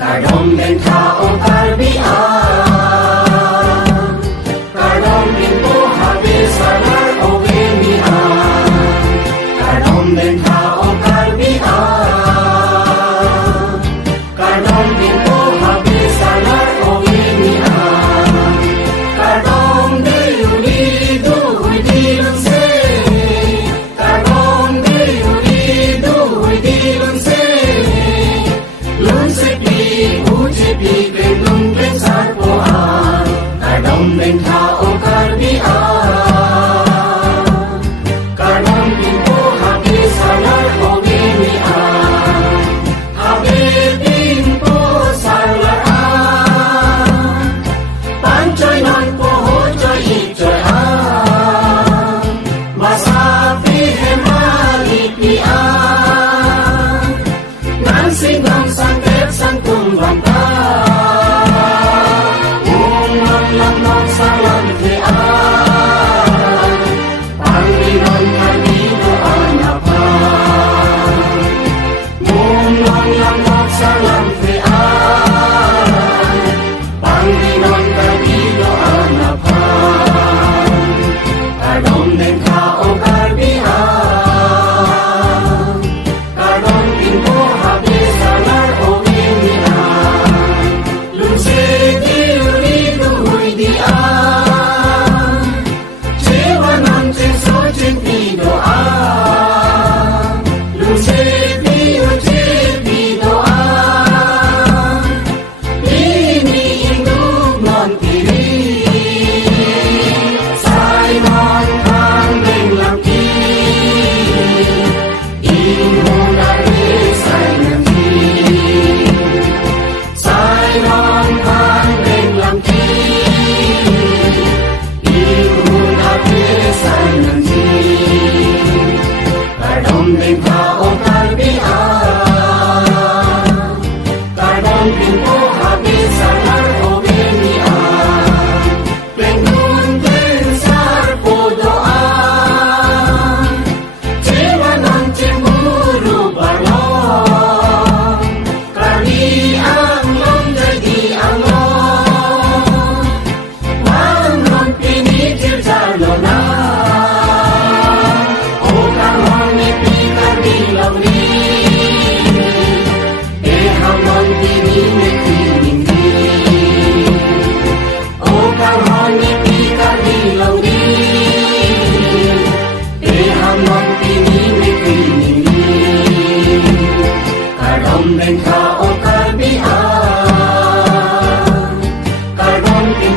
Kadom den tao kalbia, kadom din po habis salar o genia. Kadom den tao kalbia, kadom din po habis salar o genia. Kadom de unido huidilun se, kadom de unido huidilun se, lun se pi benung besar poan, kadom den tao kalbia, kadom din po habis salar o genia. Habis din po salar pancoy non po hocoy icoy masapi hemalipian nansing ng sangkep sang kumbanta umang lamang sa lantian Panginoon kanino anapan umang lamang sa lantian Panginoon kanino anapan kadom den tao kalbia kadom din po habis salar o genia lunsig iunido huidian cewa non censo centidoan lunsig iunidoan ini induk non kiri sai non kang deng langki inhuna sai nanti sai non kang deng langki inhuna sai nanti kadom deng tao kalbia kadom din po habis salar o genia pengun besar po doan cewa non cemburu balong kali anglong jadi anglong mangon pinikir jalonan o kalong ipikar bilang ni hamon pininik pininggi o kalong ipikar bilang ni hamon pininik pininggi kadom den tao kalbia kadom din